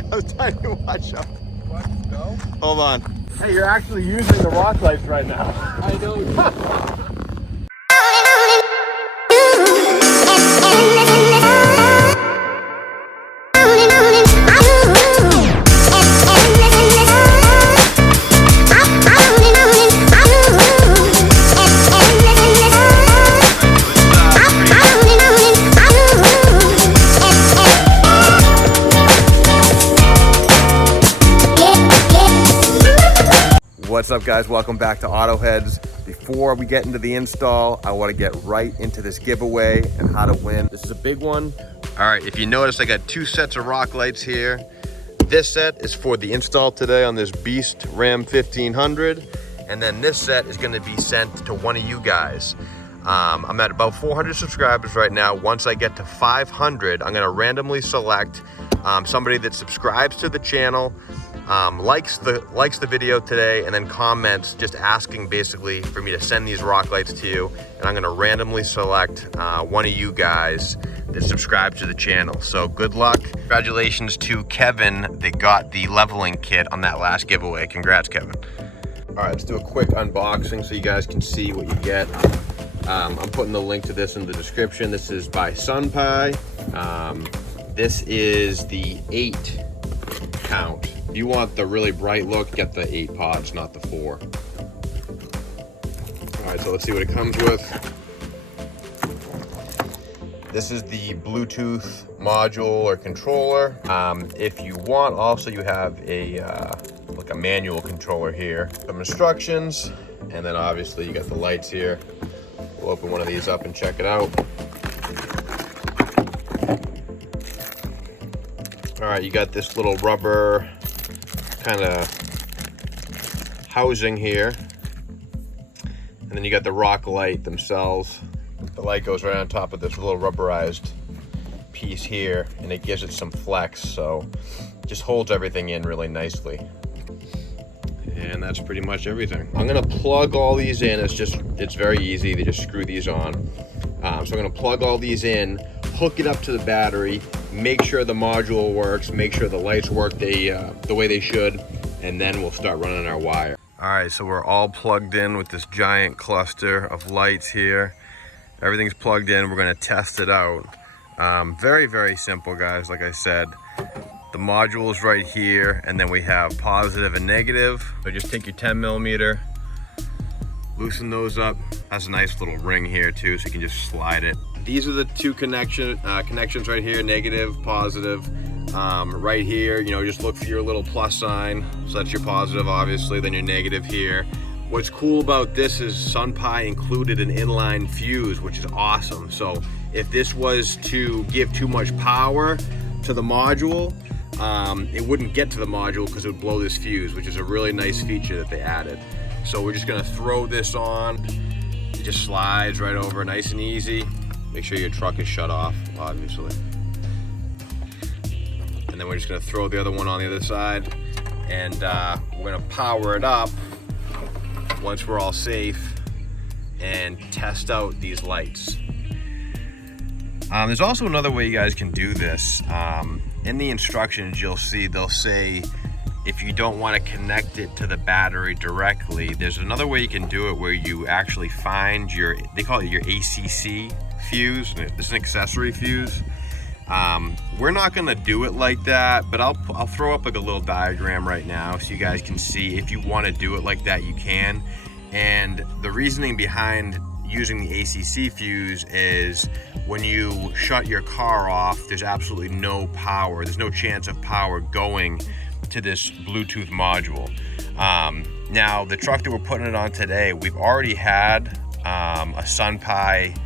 going. I was trying to watch out. Let's go. Hold on. Hey, you're actually using the rock lights right now. I know. What's up, guys? Welcome back to AutoHeads. Before we get into the install, I want to get right into this giveaway and how to win. This is a big one. All right, if you notice, I got two sets of rock lights here. This set is for the install today on this Beast Ram 1500. And then this set is going to be sent to one of you guys. I'm at about 400 subscribers right now. Once I get to 500, I'm going to randomly select somebody that subscribes to the channel, likes the video today, and then comments just asking basically for me to send these rock lights to you. And I'm going to randomly select one of you guys that subscribe to the channel. So good luck. Congratulations to Kevin that got the leveling kit on that last giveaway. Congrats, Kevin. All right, let's do a quick unboxing so you guys can see what you get. I'm putting the link to this in the description. This is by SunPie. This is the 8 count. If you want the really bright look, get the 8 pods, not the 4. All right, so let's see what it comes with. This is the Bluetooth module or controller. If you want, also you have a like a manual controller here. Some instructions, and then obviously you got the lights here. We'll open one of these up and check it out. All right, you got this little rubber kind of housing here. And then you got the rock light themselves. The light goes right on top of this little rubberized piece here, and it gives it some flex, so it just holds everything in really nicely. And that's pretty much everything. I'm gonna plug all these in. It's very easy. They just screw these on. So I'm gonna plug all these in, hook it up to the battery, make sure the module works, make sure the lights work the way they should, and then we'll start running our wire. All right, so we're all plugged in with this giant cluster of lights here. Everything's plugged in. We're gonna test it out. Very, very simple, guys. Like I said, the module is right here, and then we have positive and negative. So just take your 10 millimeter, loosen those up. Has a nice little ring here too, so you can just slide it. These are the two connections right here, negative, positive. Right here, you know, just look for your little plus sign. So that's your positive, obviously, then your negative here. What's cool about this is SunPie included an inline fuse, which is awesome. So if this was to give too much power to the module, it wouldn't get to the module because it would blow this fuse, which is a really nice feature that they added. So we're just gonna throw this on. It just slides right over, nice and easy. Make sure your truck is shut off, obviously. And then we're just gonna throw the other one on the other side, and we're gonna power it up once we're all safe and test out these lights. There's also another way you guys can do this. In the instructions, you'll see they'll say if you don't want to connect it to the battery directly, there's another way you can do it where you actually find they call it your ACC fuse. This is an accessory fuse. We're not gonna do it like that, but I'll throw up like a little diagram right now so you guys can see. If you want to do it like that, you can. And the reasoning behind using the ACC fuse is when you shut your car off, there's absolutely no power. There's no chance of power going to this Bluetooth module. Now, the truck that we're putting it on today, we've already had a SunPie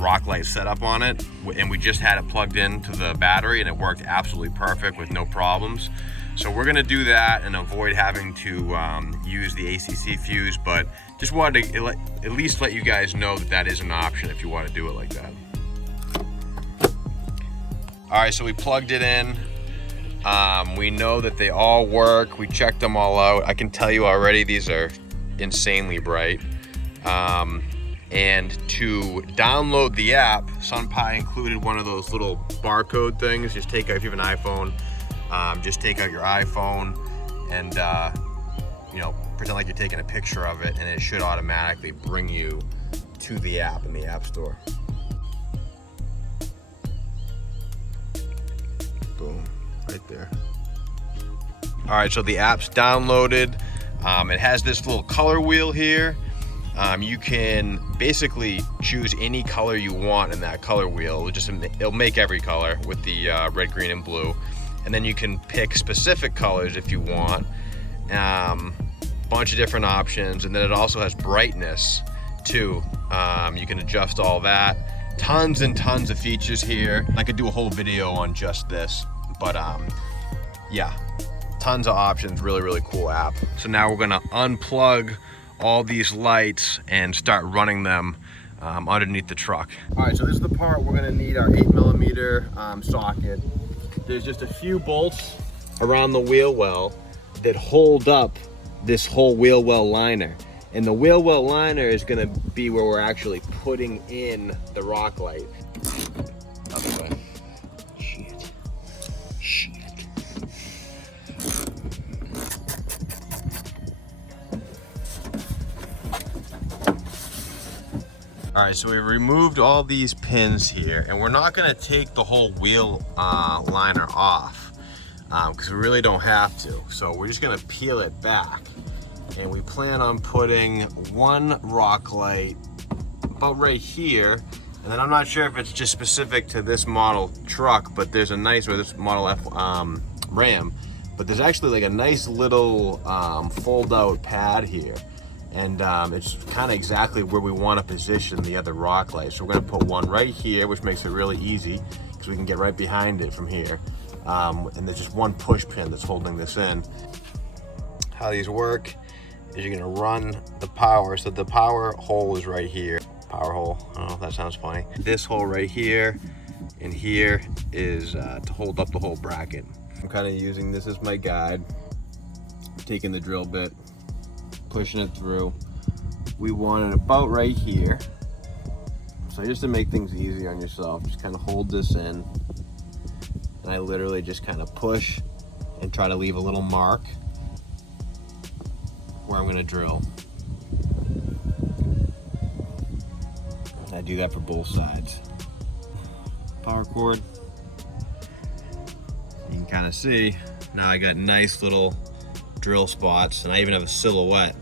rock light setup on it, and we just had it plugged into the battery, and it worked absolutely perfect with no problems. So we're gonna do that and avoid having to use the ACC fuse, but just wanted to at least let you guys know that that is an option if you want to do it like that. All right, so we plugged it in. We know that they all work. We checked them all out. I can tell you already, these are insanely bright. And to download the app, SunPie included one of those little barcode things. Just take, if you have an iPhone, Just take out your iPhone and you know, pretend like you're taking a picture of it, and it should automatically bring you to the app in the App Store. Boom, right there. All right, so the app's downloaded. It has this little color wheel here. You can basically choose any color you want in that color wheel. It'll make every color with the red, green, and blue. And then you can pick specific colors if you want. Bunch of different options, and then it also has brightness too. You can adjust all that. Tons and tons of features here. I could do a whole video on just this, but yeah, tons of options. Really cool app. So now we're gonna unplug all these lights and start running them underneath the truck. All right, so this is the part we're gonna need our 8mm socket. There's just a few bolts around the wheel well that hold up this whole wheel well liner. And the wheel well liner is gonna be where we're actually putting in the rock light. Other way. Shit. All right, so we removed all these pins here, and we're not gonna take the whole wheel liner off because we really don't have to. So we're just gonna peel it back. And we plan on putting one rock light about right here. And then I'm not sure if it's just specific to this model truck, but there's a nice, or this model Ram, but there's actually like a nice little fold out pad here. And it's kind of exactly where we want to position the other rock light. So we're gonna put one right here, which makes it really easy because we can get right behind it from here. And there's just one push pin that's holding this in. How these work is you're gonna run the power. So the power hole is right here. Power hole, I don't know if that sounds funny. This hole right here and here is to hold up the whole bracket. I'm kind of using this as my guide. Taking the drill bit, pushing it through. We want it about right here. So just to make things easy on yourself, just kind of hold this in. And I literally just kind of push and try to leave a little mark where I'm gonna drill. And I do that for both sides. Power cord. You can kind of see, now I got nice little drill spots, and I even have a silhouette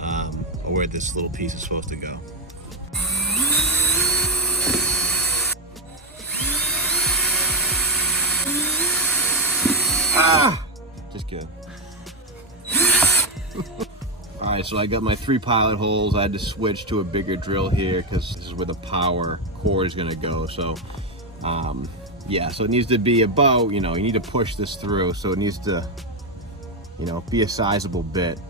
of where this little piece is supposed to go. Just kidding. All right, so I got my 3 pilot holes. I had to switch to a bigger drill here because this is where the power cord is gonna go. So yeah, so it needs to be about, you need to push this through. So it needs to, be a sizable bit,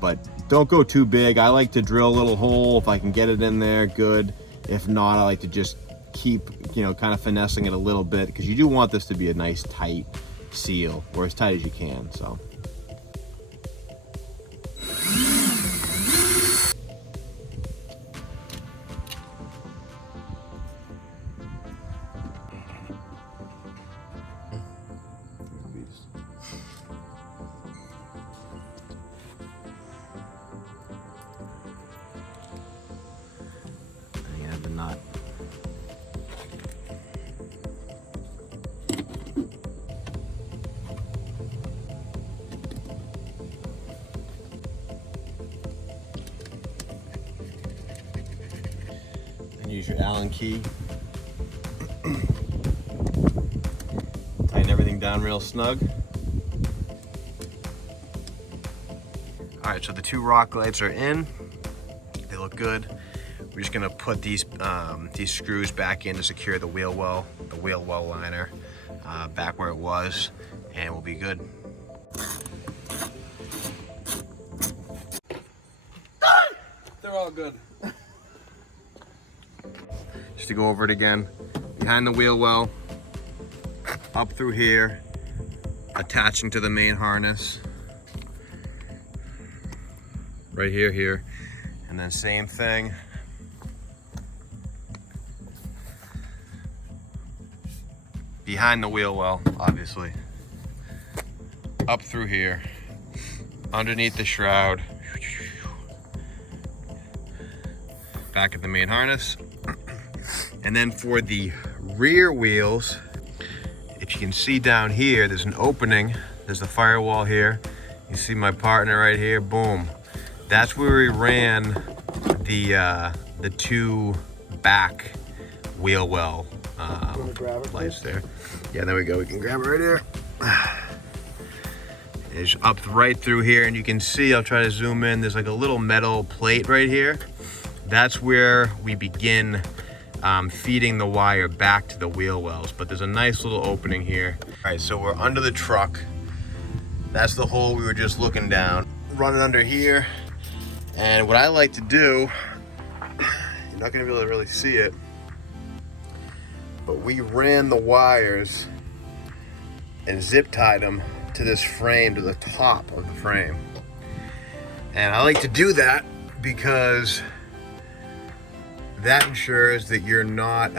but don't go too big. I like to drill a little hole. If I can get it in there, good. If not, I like to just keep, kind of finessing it a little bit, because you do want this to be a nice tight seal, or as tight as you can, so. You have the knot. And use your Allen key. Tighten everything down real snug. All right, so the 2 rock lights are in. They look good. We're just gonna put these screws back in to secure the wheel well liner back where it was, and we'll be good. They're all good. Just to go over it again, behind the wheel well, up through here, attaching to the main harness, right here, and then same thing behind the wheel well, obviously. up through here, underneath the shroud, back at the main harness. And then for the rear wheels, if you can see down here, there's an opening. There's the firewall here. You see my partner right here, boom. That's where we ran the two back wheel well lights there. Yeah, there we go. We can grab it right here. It's up right through here, and you can see, I'll try to zoom in, there's like a little metal plate right here. That's where we begin feeding the wire back to the wheel wells, but there's a nice little opening here. All right, so we're under the truck. That's the hole we were just looking down. Running under here, and what I like to do, you're not gonna be able to really see it, but we ran the wires and zip tied them to this frame, to the top of the frame. And I like to do that because that ensures that you're not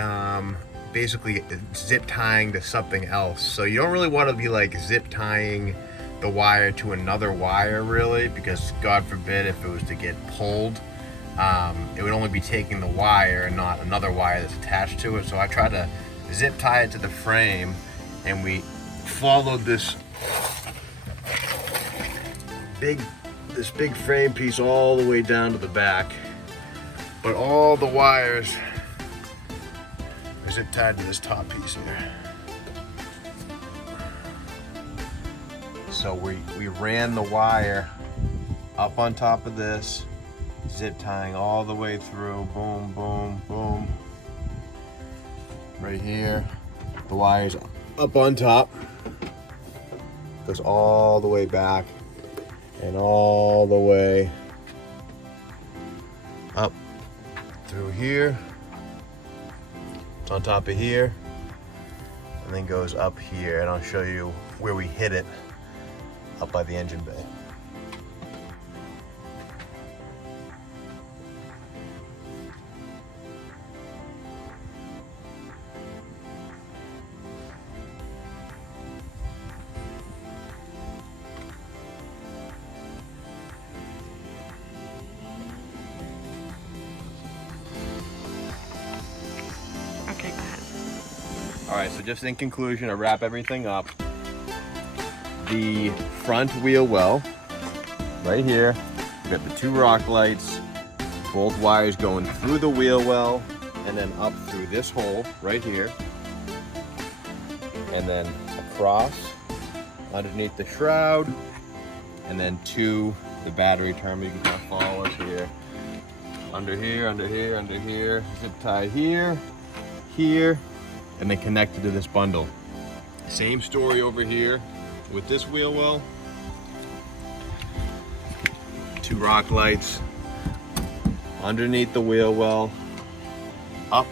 basically zip tying to something else. So you don't really want to be like zip tying the wire to another wire, really, because God forbid if it was to get pulled, it would only be taking the wire and not another wire that's attached to it. So I try to zip tie it to the frame, and we followed this big frame piece all the way down to the back, but all the wires are zip tied to this top piece here. So we ran the wire up on top of this, zip tying all the way through, boom, boom, boom. Right here, the wire's up on top, goes all the way back and all the way up through here. It's on top of here, and then goes up here, and I'll show you where we hit it up by the engine bay. Okay, go ahead. All right, so just in conclusion, to wrap everything up, the front wheel well, right here, we got the two rock lights, both wires going through the wheel well, and then up through this hole right here, and then across underneath the shroud, and then to the battery terminal. You can kind of follow us here. Under here, under here, under here, zip tie here, here, and then connected to this bundle. Same story over here with this wheel well. Two rock lights underneath the wheel well, up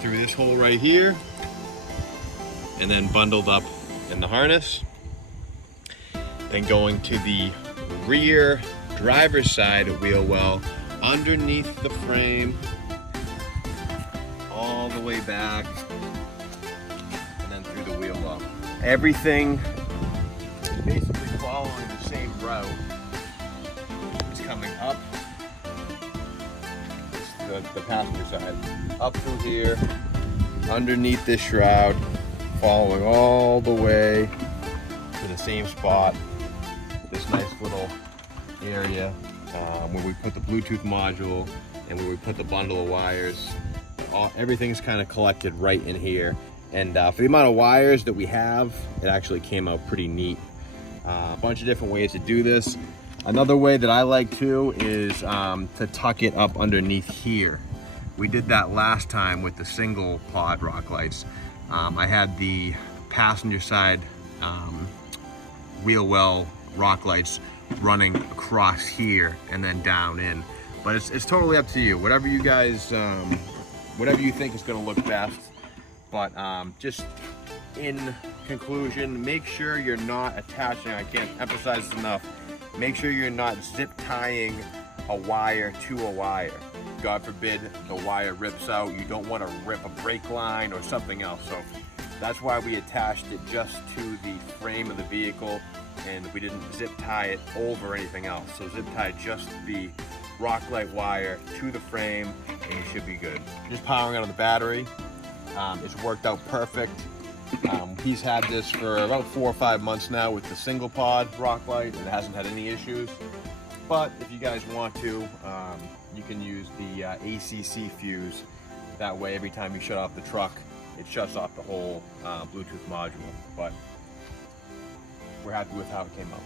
through this hole right here, and then bundled up in the harness. Then going to the rear driver's side wheel well, underneath the frame, all the way back, and then through the wheel well. Everything is basically following the same route. It's coming up the passenger side, up through here, underneath this shroud, following all the way to the same spot, this nice little area where we put the Bluetooth module and where we put the bundle of wires. Everything's kind of collected right in here. And for the amount of wires that we have, it actually came out pretty neat. A bunch of different ways to do this. Another way that I like too is to tuck it up underneath here. We did that last time with the single pod rock lights. I had the passenger side wheel well rock lights running across here and then down in. But it's totally up to you. Whatever you guys, whatever you think is gonna look best. But just in conclusion, make sure you're not attaching, I can't emphasize this enough, make sure you're not zip tying a wire to a wire. God forbid the wire rips out, you don't want to rip a brake line or something else. So That's why we attached it just to the frame of the vehicle, and we didn't zip tie it over anything else. So zip tie just the Rocklite wire to the frame and you should be good. Just powering it on the battery. It's worked out perfect. He's had this for about 4 or 5 months now with the single pod Rocklite and it hasn't had any issues. But if you guys want to, you can use the ACC fuse. That way every time you shut off the truck, it shuts off the whole Bluetooth module. But we're happy with how it came out.